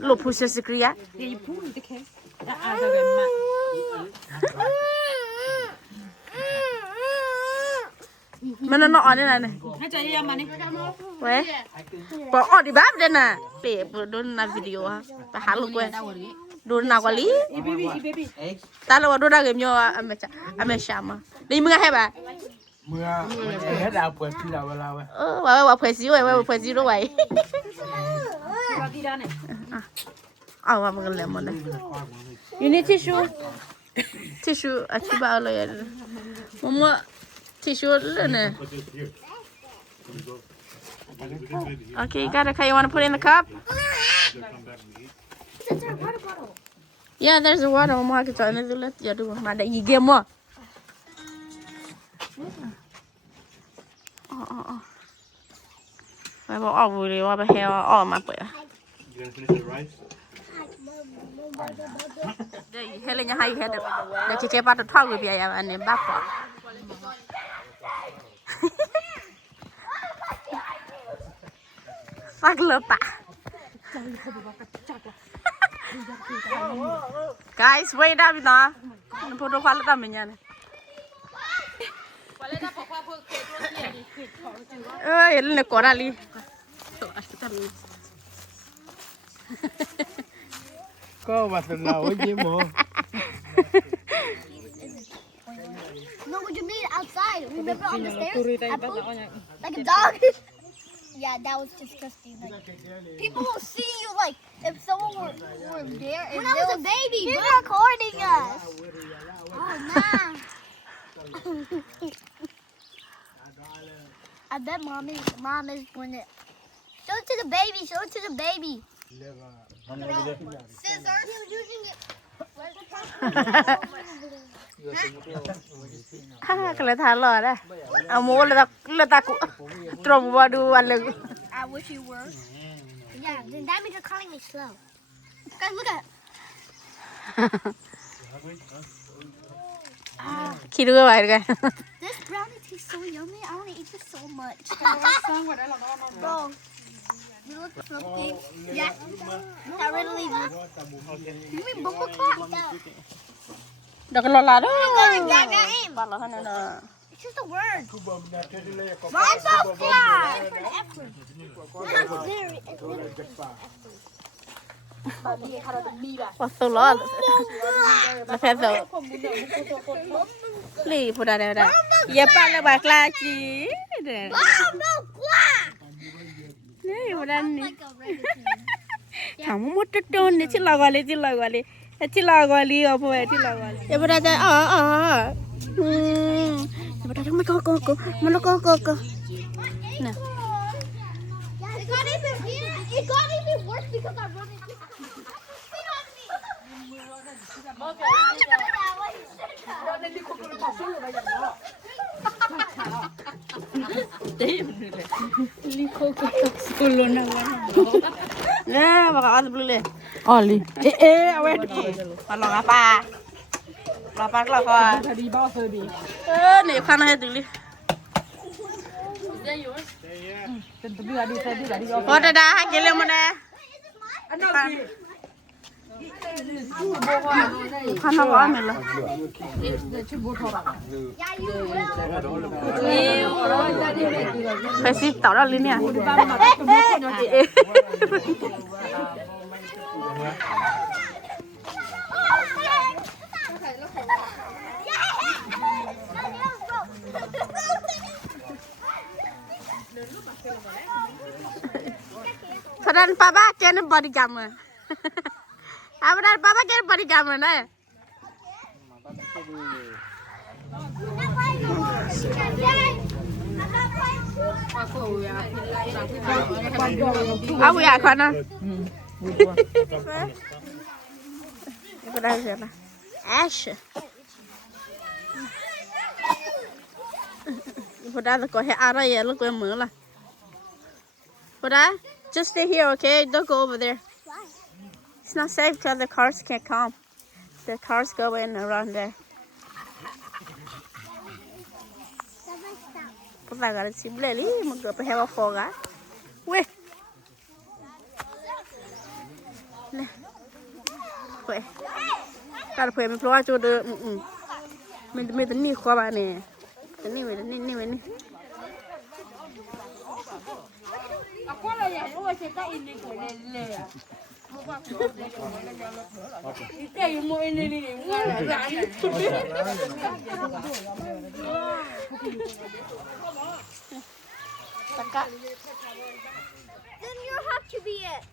Lo puse secria. Mana no on này. Weh, bỏ on di bab deh na. Pe, don na video ha. Pa halu kue. Don na kali. Talo don na game yo ame shama. Đi mưa hay bà? Mưa hết đào quẹt chi đào lao vậy. Bà phải xíu vậy, phải xíu đâu vậy. Bà mình làm món này. You need tissue. Tissue, chị bảo là mama tissue lên nè. Okay, you got it. Okay, you want to put it in the cup? Yeah, there's a water. Mama can try to let you do. Mà để gì game mà? Phải bỏ ốc vừa đi qua bên heo ốc mà bự. Đây, hay là nhà hay hết được. Để chị chơi bắt được thao người bia anh em bắt quả. Phát lợp à? Guys, wait up now. Put the quality mình nha. Ini nak korali. Có mặt lần nào với chim mồ. No, what you mean outside? Remember on the stairs? I pooped like a dog. Yeah, that was disgusting. Like, people will see you like if someone were there. When I was a baby, he's recording us. Oh nah. I bet mom is going to show it to the baby. Show it to the baby. Scissors. He was using it. Kalau thalar dah. Amo letak trom wadu aleg. I wish you were. Yeah, then that means you're calling me slow. Guys, look at. Kidu ke baik kan? This brownie tastes so yummy. I want to eat this so much. Bro, you look something. Yeah, that really is. You mean bubble clock? Dah kalau lada. Balah sana na. It's just a word. Mom's so fly. Wah, so lol. Lepas tu. Li, pun dah. Ya, pala bakla ci. Mom, no fly. Ni, pun ni. Kamu mau tutun ni cila gali. Cila gali apa ya cila gali. Ya, pun ada. Ya, pun ada. Mana kok. Nah. It got even worse because I run it. Nah, bakal ada belum Ali. Awet. Kalau apa? Lapar lah kau. Ni kan ada dulu. Kau dah gelem mana? Kan apa ambil? Pasti tahu dah ini ya. Saudara papa kena body camera. Saudara papa kena body camera na. Aku ya kana. Itu dah siapa? Ash. Itu dah kau arah ya, lu kau mula. Just stay here, okay? Don't go over there. Why? It's not safe because the cars can't come. The cars go in around there. Put that guy to see Blelly. I'm going to have a fog. Wait. phơi cả phơi mình phơi cho được mình tính ni khoa bạn nè tính ni mình Then you have to be it.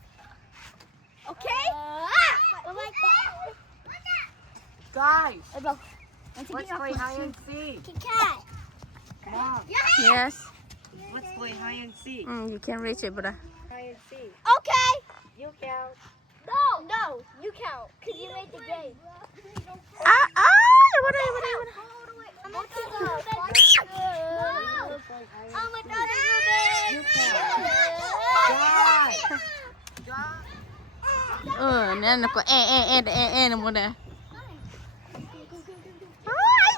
Okay? Like that. Guys, Let's let's play hide and seek. cat. Come on, yes let's play hide and seek. you can reach it brother Hide and seek. Okay. You count. No, you count. Because you made the game. what are I'm another Ruben. Guys, nè nó có nè một nè I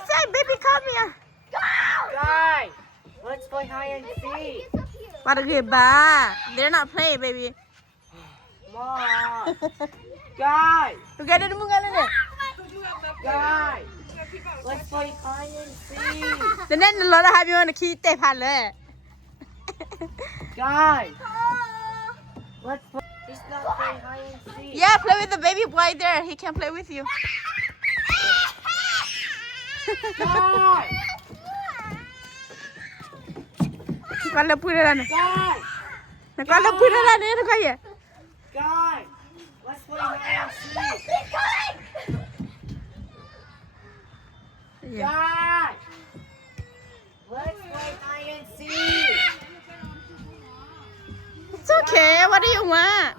say baby come here guys, let's play hide and seek. what a ba they're not play baby Come on. Guys, okay đây muốn nè guys, let's play hide and seek. nên nó là hai đứa nó khi tệ phảnเลย Guys, let's play. He's not playing hide and seek. yeah play with the baby boy there he can play with you Guys, con lập ra nè guys, con lập ra nè nó coi vậy guys, let's play hide and seek. Guys, let's play hide and seek. it's okay what do you want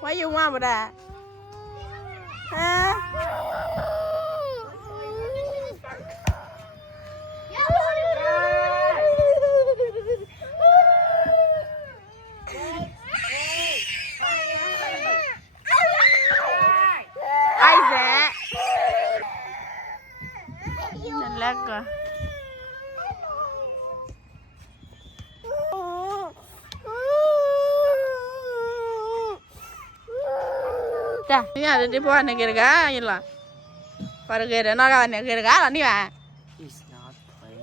what you want with that Isaac nên lắc rồi Dah, ni ada di bawah negara ni lah. Pada negara naga negara lah ni lah. He's not playing.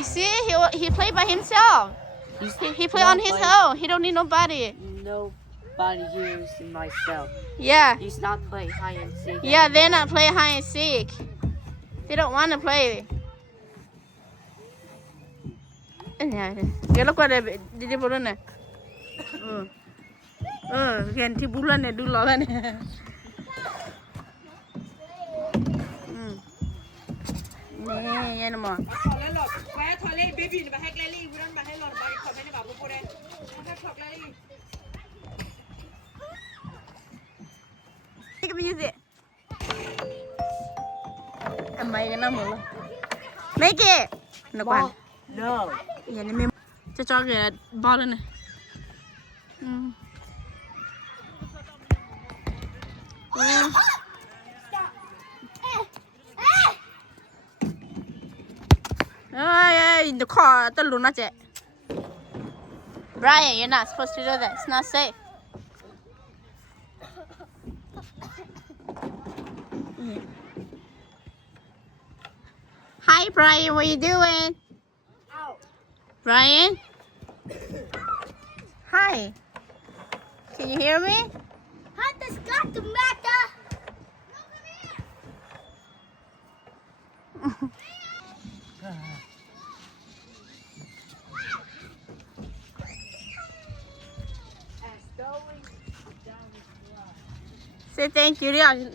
You see, he play by himself. He play on his own. He don't need nobody. Nobody here is myself. Yeah, He's not playing hide and seek. yeah, they're not playing hide and seek. They don't want to play. Kalau kau ada di bawah ni. Ganti bulan ni dulu lah ni. Ni, yang mana? Take a music. Amai cái nama lo. Make it. Nak kan? No. Yang ni memang cocok ke ball ni. The car, the Luna jet. Brian, you're not supposed to do that. It's not safe. Hi, Brian. What are you doing? Brian? Hi. Can you hear me? Hat das got the matter. Say thank you, Rian.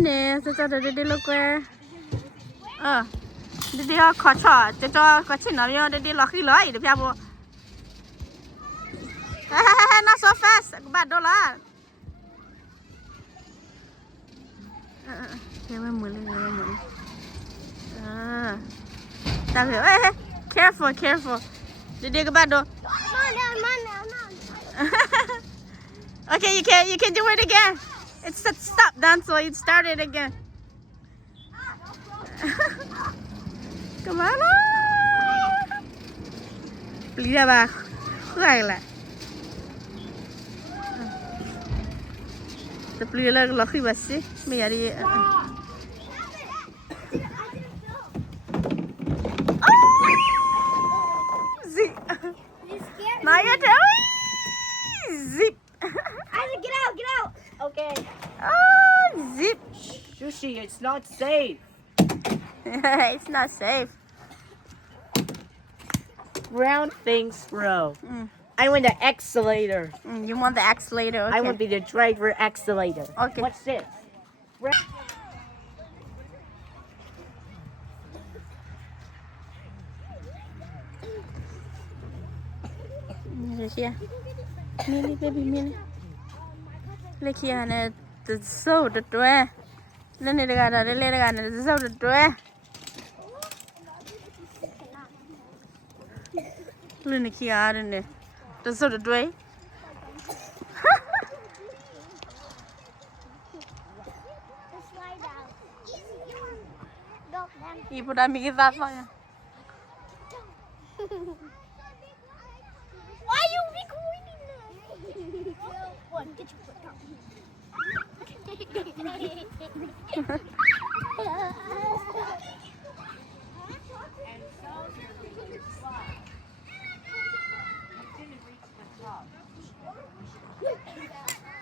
Nè, sao đi lo que. Đi khó chọ, cho có chuyện nào đi lo khi lối được chưa? Not so fast, bạn đâu là. Cái mày mượn lên. Stop here. Hey, careful, careful. Did you go back door? Okay, you can do it again. It's stop done, so it started again. Come on. Please abajo. Regla. Te plié la lo iba así. Me haría. Zip. Now you're doing zip. Isaac, get out. Okay. Oh, zip. Sushi, it's not safe. It's not safe. Round things row. Mm. I want the accelerator. You want the accelerator? Okay. I want to be the driver accelerator. Okay. What's this? Look here. Millie, baby, Millie. Look here, and it's so the door. Then they got a little gun, it's so the door. Look here, and it's so the door. Just slide out. Go, then. You put on me that fire. Why are you recording this? One, get your foot down.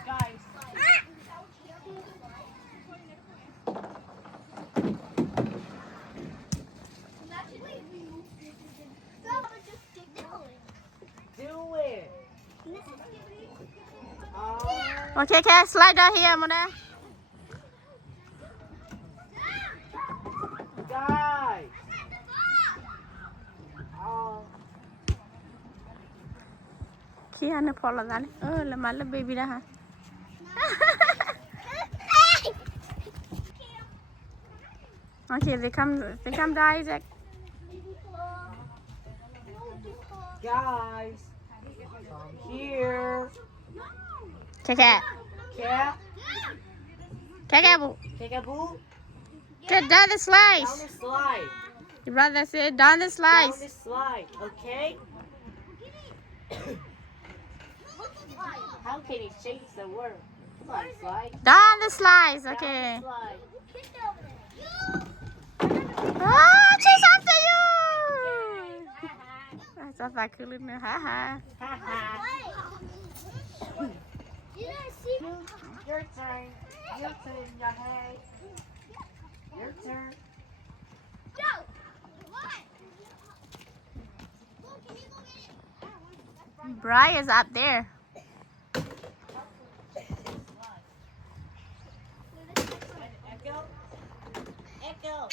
Guys. Do it. Okay, okay, slide down here, Mona. Guys. Oh. Kia nó phò là gì? Là mà là baby đó hả? Okay, they come down, Isaac. Guys. Come here. Keke. Cat. Keke, Kickaboo. get down the Down slice. the slide. Your brother said down the Down slice. the slide. Okay? How can he change the word? Come on, slide. Down the slice, Down okay. the slide. Ah, she's after you. That's a fact, cool, ha ha. Ha ha. Your turn. Your turn, your head. Your turn. Brian's up there. Echo. Echo.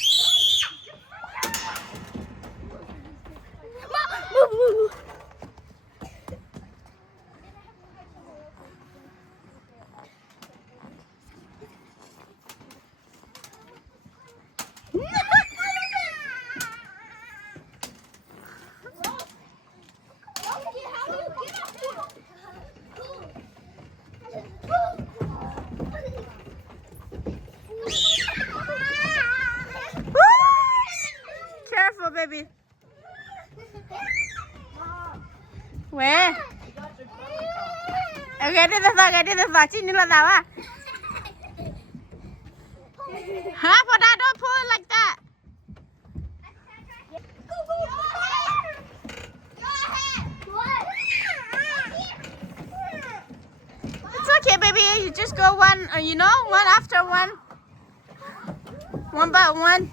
Careful, baby. Where? Okay, this is what you need to know. Huh? But I don't pull it like that. It's okay, baby. You just go one, one after one. One by one.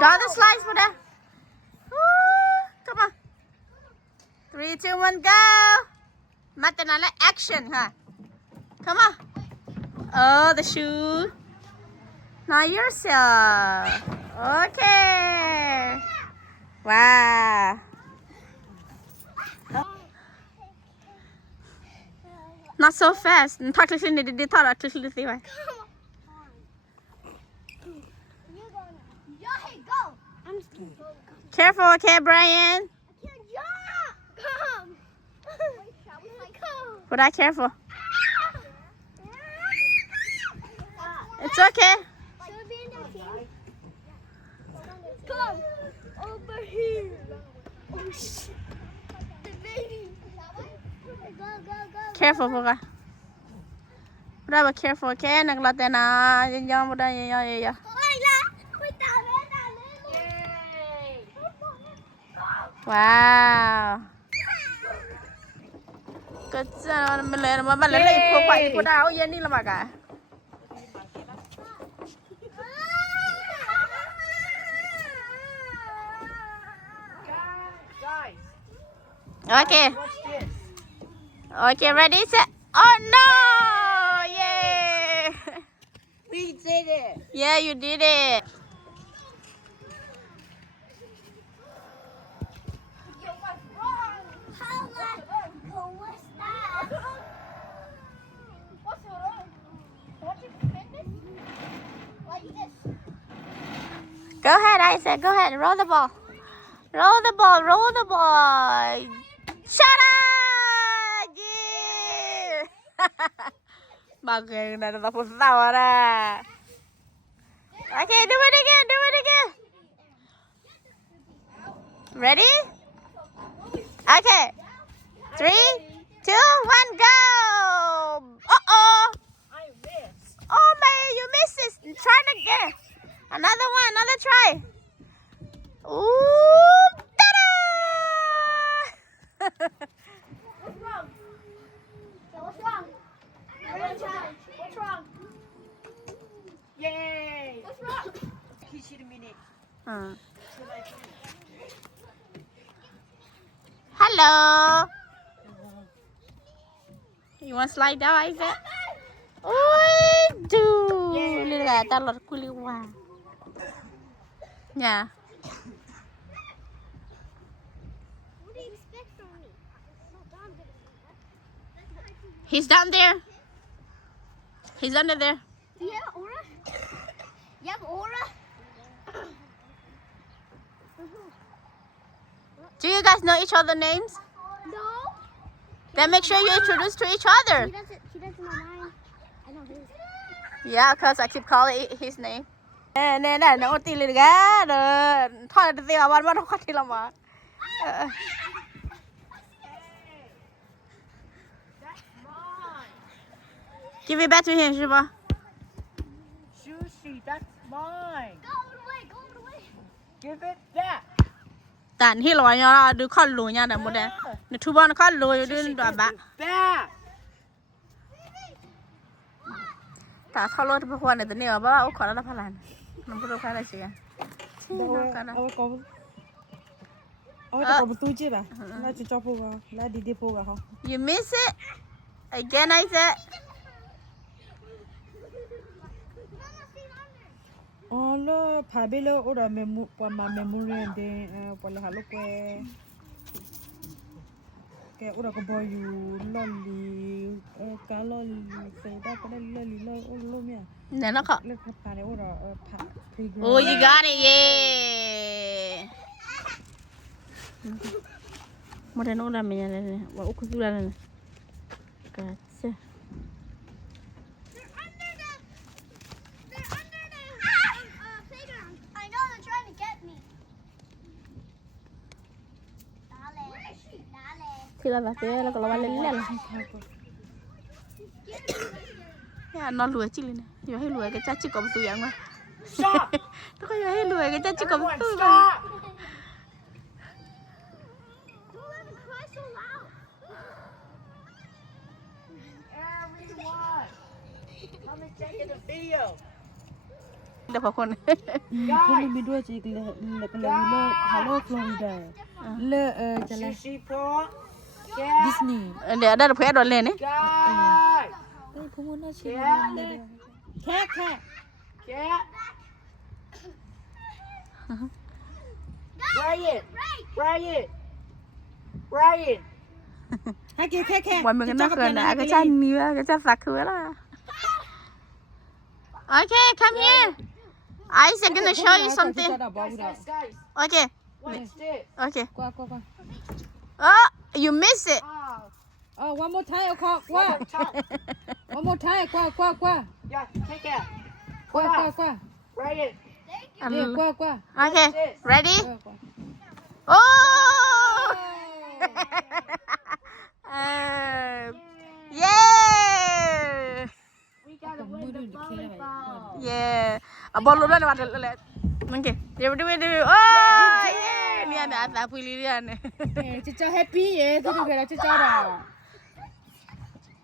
Down the slice for that. Come on. 3, 2, 1, go. Matanala action, huh? Come on. Oh, the shoe. Now yourself. Okay. Wow. Not so fast. Talk to Cindy. Did you talk to Cindy? Come on. You're going. Careful, okay, Brian. Can't jump. Come. Come. But I careful. It's okay. Should we be in that team? Come over here. Oh shit. The baby. Go, go, go. Careful, Boga. But careful, okay? Naglatena. Yan, but yeah. Wow. Good job. Mình lấy phụ phải của đào yên đi là mà cả. Okay. Okay, ready, set. Oh no! Yay! We did it. Yeah, you did it. Go ahead, Isaac. Go ahead. Roll the ball. Roll the ball. Roll the ball. Shut up! Yeah! Bagay na natapos tawa na. Okay, do it again. Do it again. Ready? Okay. 3, 2, 1, go! Uh-oh. I missed. Oh, man, you missed it. Try it again. Another one, another try. Ooh, ta-da! What's wrong? What's wrong? What's wrong? Yay. What's wrong? He should have been it. Hello. You want to slide down, Isaac? Ôi, dude. Lên gà ta lọt cu liu hòa. Yeah. What do you expect from me? He's down there. He's under there. Do you have aura? You have aura? Do you guys know each other's names? No. Then make sure you introduce to each other. He doesn't know mine. I know his. Yeah, because I keep calling his name. Nè, nó tì lên gà rồi. Thôi tì vào ban nó khoát thì làm mà. Give it back to him, 是吧? Sushi, that's mine. Go away, go away. Give it back. Tàn hi lo nha, du khol lu nha da mo de. Ni thu ba nó khol lu du da ba. Back. Ta khol lu ba khwan ne ne ba o khol la phalan. Nó bu khai la chi. có một túi chứ bà, nó chỉ cho phụ vào, nó đi phụ vào không? You miss it again, Isaac. Lo pabelo ora memory de pala halo ke ora ko boyu lolly ka lolly se da pa lolly lo mia. Nè nó khọ. Le pa ne ora pa. Oh, you got it, yeah. Một đứa nó làm mình này này, bảo úc ra này. Gotcha. They're under the playground. I know they're trying to get me. Where is she? Thì là thế là có là lên lên. Ya nó lùi chi lên này. Giờ hay lùi cái cha chỉ có một túi ăn mà. Nó có giờ hay lùi cái cha chỉ có một túi mà. Dapat kon. Kami berdua cik le Hello Florida. Le jalan Disney. Dia ada phe đón lên ấy. Đây không muốn nói chuyện le. Cat. Brian. Hai kia cat. Bọn mình cái nó cười đã cái cha nhiều cái cha sặc khứa là. Okay, come here. Isaac gonna show you something. Okay. Okay. Oh, you miss it. Oh, one more time, qua. One more time, qua. Yeah, take it. Qua. Write it. Yeah, qua. Okay. Ready? Qua. Oh! Yeah! Yeah. Abang lu dah ada. Okay. Dia. Oh! Yeah. Ni ada apa pilihan ni. Cica happy ya, tu kira cica dah.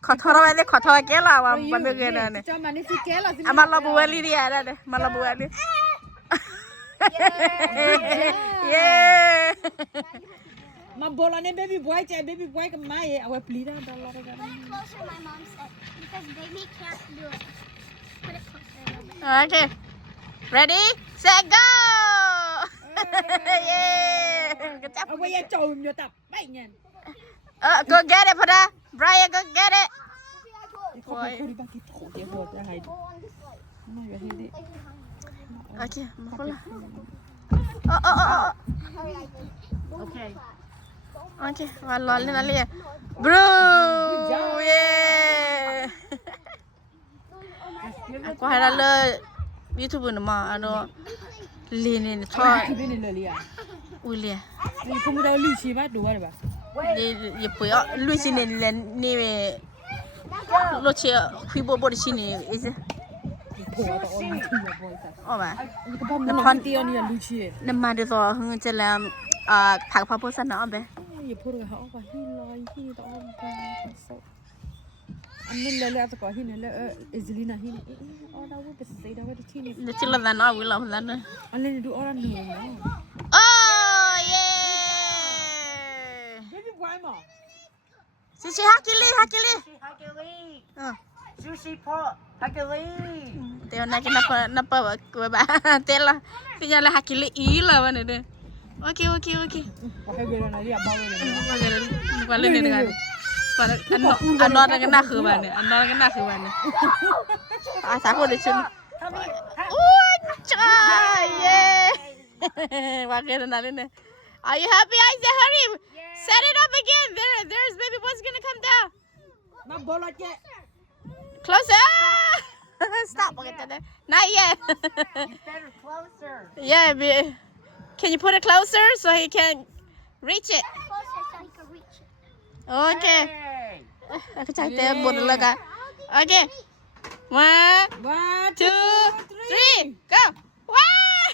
ขอโทษไว้เลยขอโทษแกล่ะว่ามันไม่เกินนะ Cica mana sih kela sih? อามาลาบัวลีเดียได้เลยมาลาบัวลีเย้ Ma bola ni baby boy ke mai awak beli dah dollar Put it closer, my mom said, because baby can't do it. Put it closer. โอเค ready set go เย้กระจับ Awak ya jauh ni tak baiknya. go get it พอดา Brian go get it Kau dibagi teruk dia buat dah hai. Mana ya ini? โอเคมาคนละโอเควันร้อนเลยนะเรียบรูเย้ก็ให้เราเลยยูทูบนึงมาอันนั้นลีนี่ทอด Ini lali ya. อุ้ยเลย Ni kamu dah lu sih bah dua dah. นี่อย่าไปอ่ะลุยสิเนี่ยนี่เว้ยรถเชียคุยบ่บ่ได้ชินี่อีสิ Kau tak orang tu ya boy tak. อ๋อป่ะ Ni kau mana nanti ni ya lu sih. น้ำมาเดี๋ยวต่อหึงจะแล้วผักพระพุทธศาสนาเอาไป Ya pura kau apa hilai hi tak orang so. Amin lele atau kau hin lele Izlina hin. Oh dah weh besar dah weh di sini. เดี๋ยวจิละวันเอาไว้แล้วนั่นเลย Amin ni dua orang ni. โอ้เย้ Baby boy mah. ชิฮักกิลี่ Hakili. อ่ะ Sushi pot. Hakili. เดี๋ยวนักนับว่าเต้นละที่ยังละฮักกิลี่อีละวันนี้โอเค Pakai gula nari apa gula. ว่าเล่นนี่กันอันนอนกันน่าคือวันนี้อันนอนกันน่าคือวันนี้อาสาคนเดียวชุนอุ้ยจ้าเย้ว่ากันนั่นเลย Are you happy? Isaac, hurry! Set it up again. There's baby boy's gonna come down. Nak bola je. Closer. Stop. Not yet. Better closer. Yeah, can you put it closer so he can reach it? Closer so he can reach it. Okay. Hey. Aku cakap buat dulu kan. Okay. 1, 2, 3, go. Wow.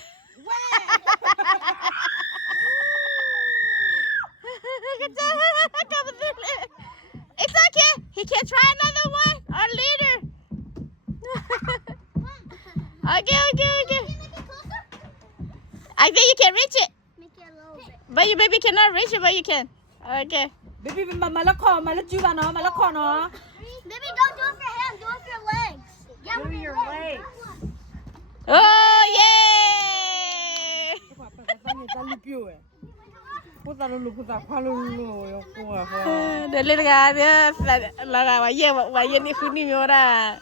It's okay. He can try another one or later. Okay. I think you can reach it. Make it a little bit. But you maybe cannot reach it, but you can. Okay. Baby malah kau malah cuba no, malah kau no. Baby, don't do it for him. Do it for your legs. Yeah, Do your legs. Oh, yay! Putar dulu, yo kuah. Dia lihat kan dia laga wajah ni kuni miora.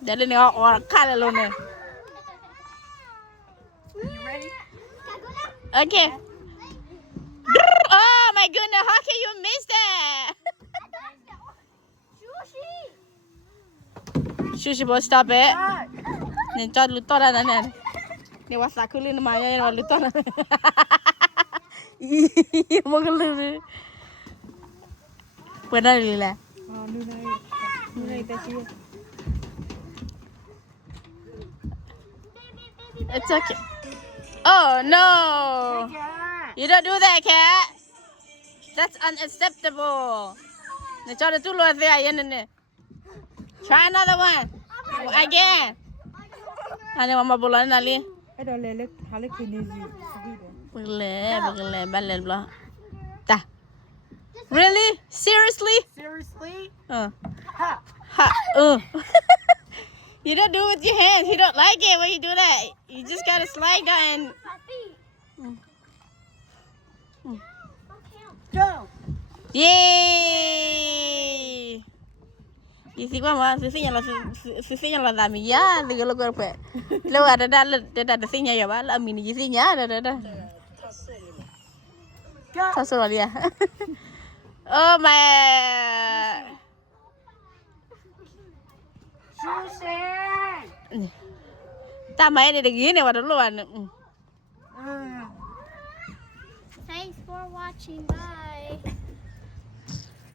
Jadi ni orang kala lo ni. You ready? Okay. Oh my goodness, how can you miss that? Sushi boy, stop it. Ni jod lutor dah ni. Ni wasak kulin maya ni lutor. Mungkin pernah lila. Nunai tadi. It's okay. Oh no! You don't do that, cat. That's unacceptable. Try another one. Again. Ani mama bola nali. Ada lele, hale kini sih. Boleh, balik belah. Dah. Really? Seriously? Seriously? Ha. Ha. You don't do it with your hands. He don't like it when you do that. You just gotta slide down. Go. Yay! Isi mama, sisinya la damia, diga lo cuerpo. Luego ada sinya ya, ba, la mini isinya ada. Sasur dia. Oh my. Susan. Tama ini gini waduh luan. Thanks for watching. Bye.